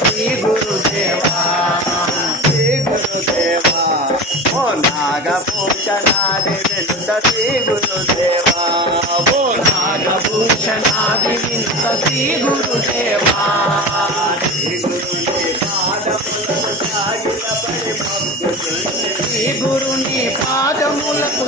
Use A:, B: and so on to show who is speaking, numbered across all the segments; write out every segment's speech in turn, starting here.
A: శ్రీ గురుదేవా
B: శ్రీ గురుదేవా ఓ నాగభూషణాది వినుత శ్రీ గురుదేవా ఓ
A: నాగభూషణాది వినుత శ్రీ గురుదేవా
B: శ్రీ గురుని పాదములకు సాగిలపడి
A: శ్రీ గురుని పాదములకు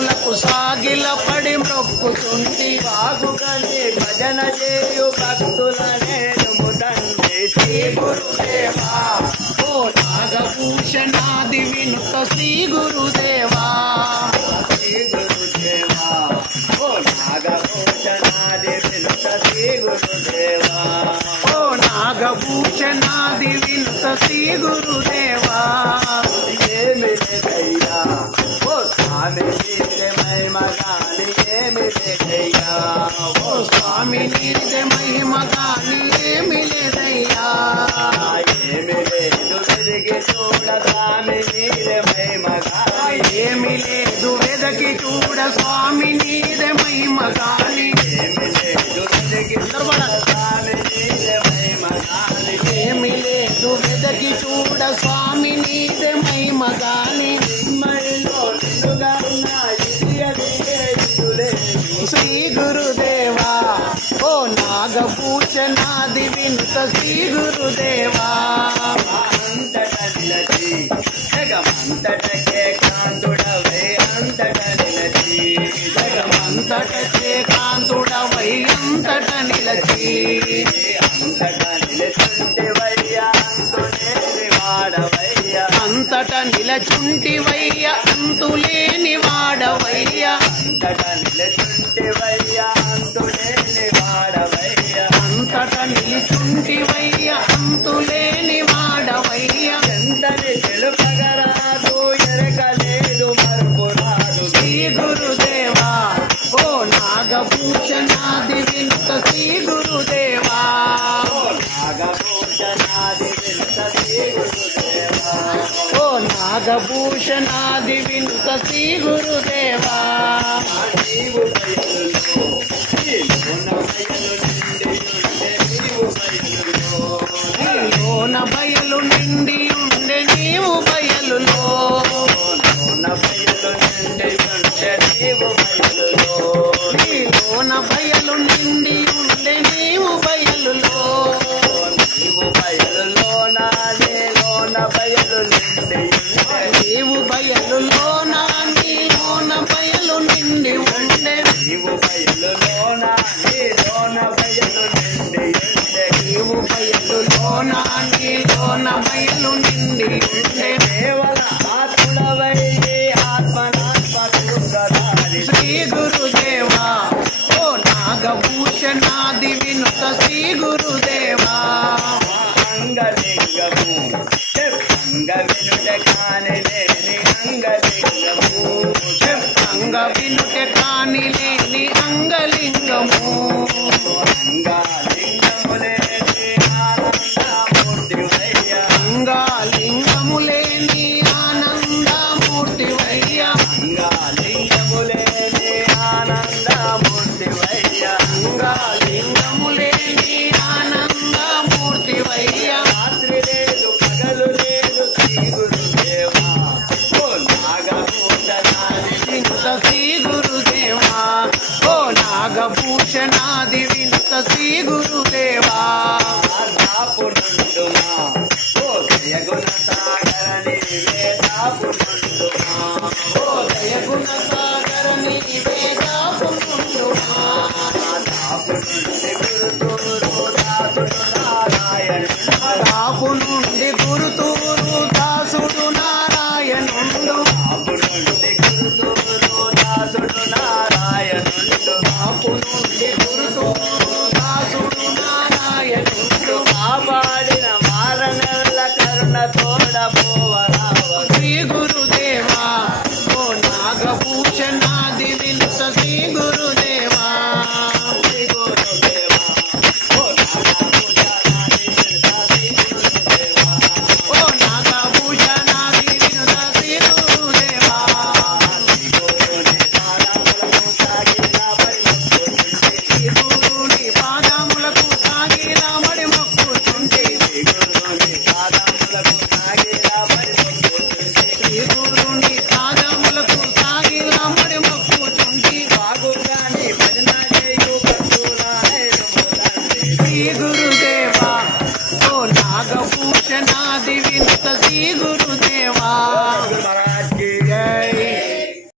B: పాదములకు సాగిలపడి
A: మొక్కుచుంటి
B: బాగుగని భజన చేయు భక్తుల నేను తండ్రి శ్రీ
A: గురుదేవా ఓ నాగభూషణాది వినుత శ్రీ గురుదేవా
B: శ్రీ గురుదేవా ఓ నాగభూషణాది వినుత శ్రీ గురుదేవా
A: ఓ నాగభూషణాది వినుత శ్రీ గురుదేవా
B: నీరే మహిమగాని ఏమి లేదయ్యా
A: ఓ స్వామి నీదే మహిమ కాని ఏమి లేదయ్యా
B: ఏమి లేదు తిరిగి చూడ స్వామి నీరే మహిమగాని
A: ఏమి లేదు వెదకి చూడ స్వామి నీదే మహిమ కాని వచనాది వినుత శ్రీ గురుదేవా.
B: అంతట నిలచి జగమంతటకే కాంతుడవై అంతట నిలచి
A: అంతటకే కాంతుడవై అంతట నిలచి
B: అంతట నిలచుంటివయ్యా అంతులేని వాడవయ్యా
A: అంతట నిలచుంటివయ్య అంతులేని ఓ నాగభూషణాది వినుత శ్రీ గురుదేవా.
B: నాగభూషణాది వినుత శ్రీ గురుదేవా అంగలింగము అంగ వినుట కాని లేని అంగలింగము
A: అంగ వినుట Gracias.